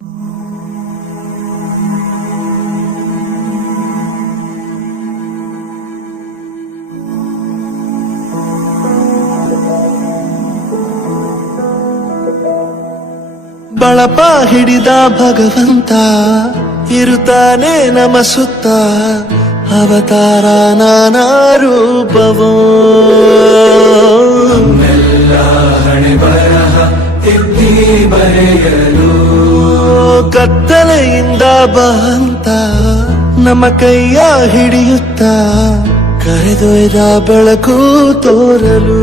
ಬಳಪ ಹಿಡಿದ ಭಗವಂತ ಇರುತ್ತಾನೆ ನಮ ಸುತ್ತ, ಅವತಾರ ನಾನಾ ರೂಪವೋ. ಹಣೆ ಬರಹ ತಿದ್ದಿ ಬರೆಯಲು ಕತ್ತಲೆಯಿಂದ ಬಂತ ನಮ್ಮ ಕೈಯ ಹಿಡಿಯುತ್ತ, ಕರೆದೊಯ್ದ ಬೆಳಕು ತೋರಲು.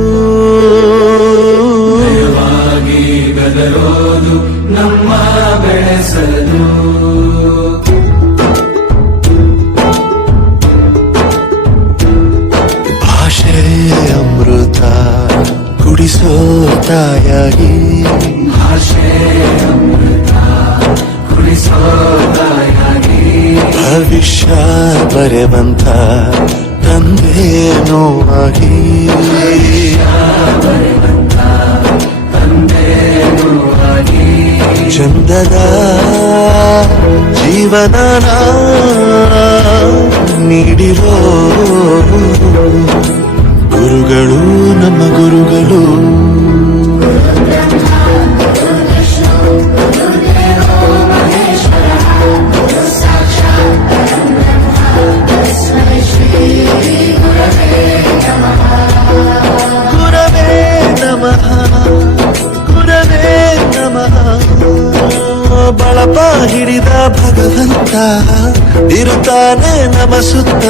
ಗದರೋದು ನಮ್ಮ ಬೆಳೆಸಲು. ಭಾಷೆ ಅಮೃತ ಕುಡಿಸೋ ತಾಯಾಗಿ, ಭಾಷೆ ಅಮೃತ ಕುಡಿಸೋ ತಾಯಾಗಿ. ಭವಿಷ್ಯ ಬರೆವಂತ ತಂದೇನೋ ಆಗಿ, ಚಂದದ ಜೀವನ ನೀಡಿರೋ ಗುರುಗಳು ನಮ್ಮ ಗುರುಗಳು. ಗುರವೇ ನಮಃ, ಗುರವೇ ನಮಃ. ಬಳಪ ಹಿಡಿದ ಭಗವಂತ ಇರುತ್ತಾನೆ ನಮ ಸುತ್ತ,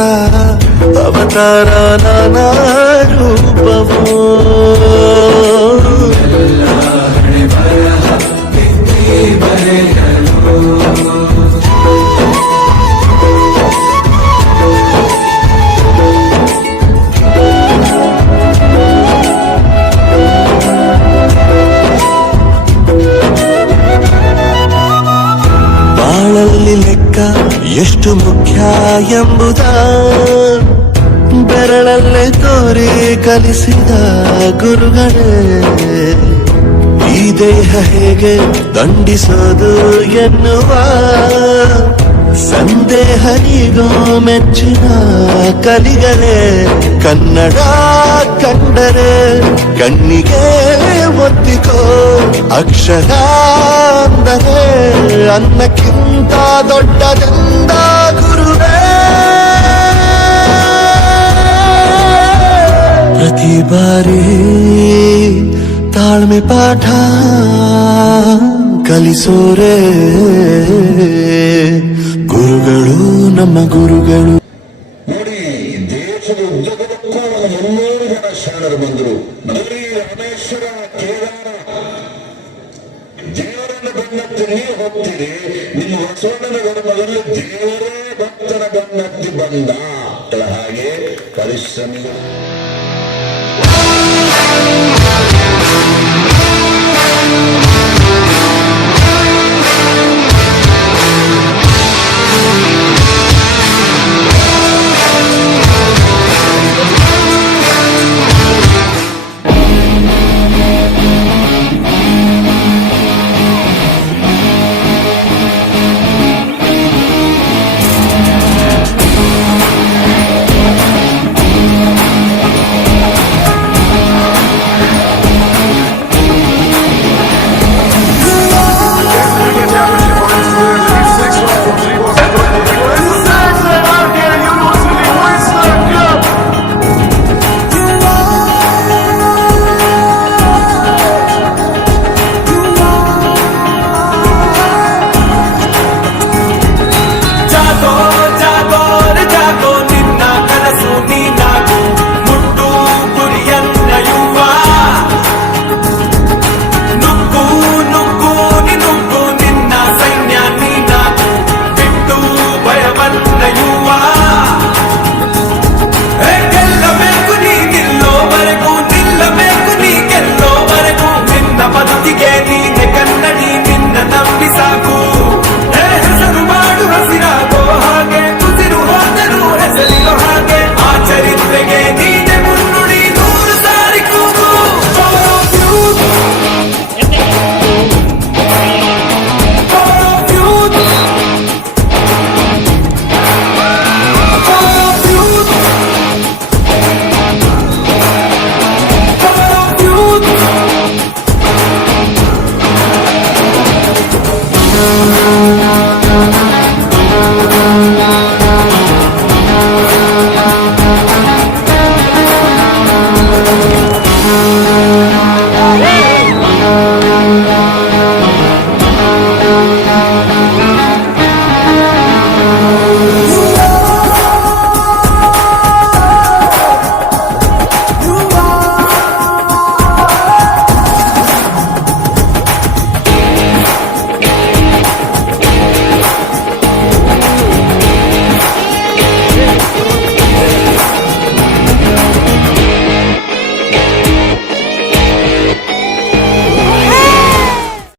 ಅವತಾರ ನಾನಾ ರೂಪವೋ. ಹಣೆ ಬರಹ ತಿದ್ದಿ ಬರೆಯಲು. ಬಾಳಲ್ಲಿ ಲೆಕ್ಕ ಎಷ್ಟು ಮುಖ್ಯ ಎಂಬುದ ಬೆರಳಲ್ಲೇ ತೋರಿ ಕಲಿಸಿದ ಗುರುಗಳೇ. ಈ ದೇಹ ಹೇಗೆ ದಂಡಿಸೋದು ಎನ್ನುವ ಸಂದೇಹ ನೀಗೋ ಮೆಚ್ಚಿನ ಕಲಿಗಳೇ. ಕನ್ನಡ ಕಂಡರೆ ಕಣ್ಣಿಗೆ ಒತ್ತಿಕೋ, ಅಕ್ಷರ ಅಂದರೆ ಅನ್ನಕ್ಕಿಂತ ದೊಡ್ಡದೆಂದ ಗುರುವೇ. ಪ್ರತಿ ಬಾರಿ ತಾಳ್ಮೆ ಪಾಠ ಕಲಿಸೋರೆ ಗುರುಗಳು ನಮ್ಮ ಗುರುಗಳು. ನೋಡಿ, ದೇಶದ ಉದ್ದಗಲಕ್ಕೂ 300 ಜನ ಶರಣರು ಬಂದರು. ಬರೀ ರಾಮೇಶ್ವರ, ಕೇದಾರ, ದೇವರನ್ನ ಬೆನ್ನತ್ತಿ ನೀವು ಹೋಗ್ತೀರಿ. ನಿಮ್ಮ ಬಸವಣ್ಣನ ಧರ್ಮದಲ್ಲಿ ದೇವರೇ ಭಕ್ತರ ಬೆನ್ನತ್ತಿ ಬಂದ. ಹಾಗೆ ಪರಿಶ್ರಮಿಗಳು